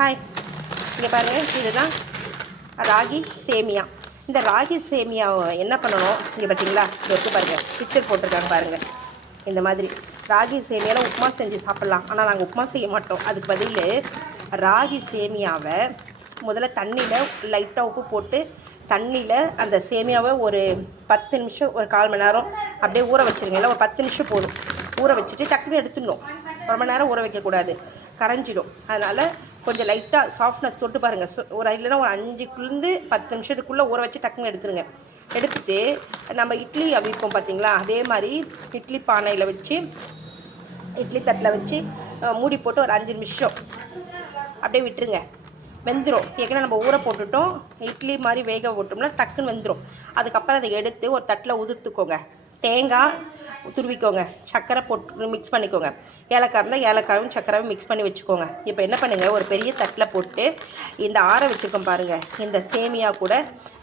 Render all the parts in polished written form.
Hi, இங்கே பாருங்கள், இதுதான் ராகி சேமியா. இந்த ராகி சேமியாவை என்ன பண்ணணும், இங்கே பார்த்தீங்களா, இது இருக்குது பாருங்கள், பிக்சர் போட்டிருக்காங்க பாருங்கள். இந்த மாதிரி ராகி சேமியாவில் உப்புமா செஞ்சு சாப்பிட்லாம். ஆனால் நாங்கள் உப்புமா செய்ய மாட்டோம். அதுக்கு பதில் ராகி சேமியாவை முதல்ல தண்ணியில் லைட்டாக உப்பு போட்டு தண்ணியில் அந்த சேமியாவை ஒரு 10 நிமிஷம், ஒரு 1/4 மணி நேரம் அப்படியே ஊற வச்சுருங்க. இல்லை, ஒரு 10 நிமிஷம் போதும். ஊற வச்சுட்டு டக்குன்னு எடுத்துடணும். 1 மணி நேரம் ஊற வைக்கக்கூடாது, கரைஞ்சிடும். அதனால் கொஞ்சம் லைட்டாக சாஃப்ட்னஸ் தொட்டு பாருங்கள். ஒரு இல்லைன்னா ஒரு 5லேருந்து 10 நிமிஷத்துக்குள்ளே ஊற வச்சு டக்குன்னு எடுத்துருங்க. எடுத்துகிட்டு நம்ம இட்லி அவிப்போம் பார்த்தீங்களா, அதே மாதிரி இட்லி பானையில் வச்சு இட்லி தட்டில் வச்சு மூடி போட்டு ஒரு 5 நிமிஷம் அப்படியே விட்டுருங்க. வெந்துடும். ஏற்கனவே நம்ம ஊற போட்டுட்டோம். இட்லி மாதிரி வேக போட்டோம்னா டக்குன்னு வெந்துடும். அதுக்கப்புறம் அதை எடுத்து ஒரு தட்டில் உதிர்த்துக்கோங்க. தேங்காய் துருவிக்கோங்க, சர்க்கரை போட்டு மிக்ஸ் பண்ணிக்கோங்க. ஏலக்காய் இருந்தால் ஏலக்காயும் சர்க்கரையும் மிக்ஸ் பண்ணி வச்சுக்கோங்க. இப்போ என்ன பண்ணுங்கள், ஒரு பெரிய தட்டில் போட்டு இந்த ஆற வச்சுருக்கோம் பாருங்கள், இந்த சேமியா கூட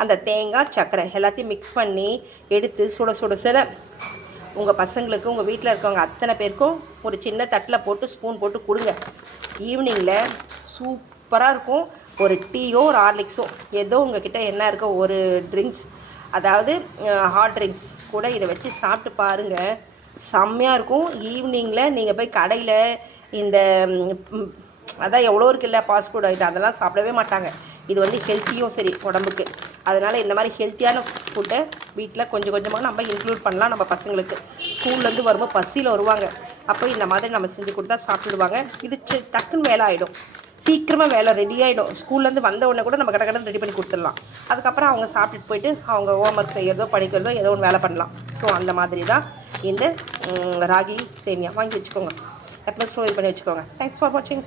அந்த தேங்காய் சர்க்கரை எல்லாத்தையும் மிக்ஸ் பண்ணி எடுத்து சுட சுட சுட உங்கள் பசங்களுக்கு, உங்கள் வீட்டில் இருக்கவங்க அத்தனை பேருக்கும் ஒரு சின்ன தட்டில் போட்டு ஸ்பூன் போட்டு கொடுங்க. ஈவினிங்கில் சூப்பராக இருக்கும். ஒரு டீயோ ஒரு ஹார்லிக்ஸோ ஏதோ உங்ககிட்ட என்ன இருக்கோ ஒரு ட்ரிங்க்ஸ், அதாவது ஹாட் ட்ரிங்க்ஸ் கூட இதை வச்சு சாப்பிட்டு பாருங்கள். செம்மையாக இருக்கும். ஈவினிங்கில் நீங்கள் போய் கடையில் இந்த அதான் எவ்வளோ இருக்குல்ல ஃபாஸ்ட் ஃபுட் ஐட்டம், அதெல்லாம் சாப்பிடவே மாட்டாங்க. இது வந்து ஹெல்த்தியும் சரி உடம்புக்கு. அதனால் இந்த மாதிரி ஹெல்த்தியான ஃபுட்டை வீட்டில் கொஞ்சம் கொஞ்சமாக நம்ம இன்க்ளூட் பண்ணலாம். நம்ம பசங்களுக்கு ஸ்கூல்லேருந்து வரும்போது பசியில் வருவாங்க, அப்போ இந்த மாதிரி நம்ம செஞ்சு கொடுத்தா சாப்பிடுவாங்க. இது டக்குன்னு வேலை ஆகிடும், சீக்கிரமாக வேலை ரெடி ஆகிடும். ஸ்கூல்லேருந்து வந்த உடனே கூட நம்ம கடை ரெடி பண்ணி கொடுத்துடலாம். அதுக்கப்புறம் அவங்க சாப்பிட்டுட்டு போயிட்டு அவங்க ஹோம்ஒர்க் செய்கிறதோ படிக்கிறதோ ஏதோ ஒன்று வேலை பண்ணலாம். ஸோ அந்த மாதிரி தான் இந்த ராகி சேமியா வாங்கி வச்சுக்கோங்க. எப்போ ஸ்டோர் பண்ணி வச்சுக்கோங்க. தேங்க்ஸ் ஃபார் வாட்சிங்.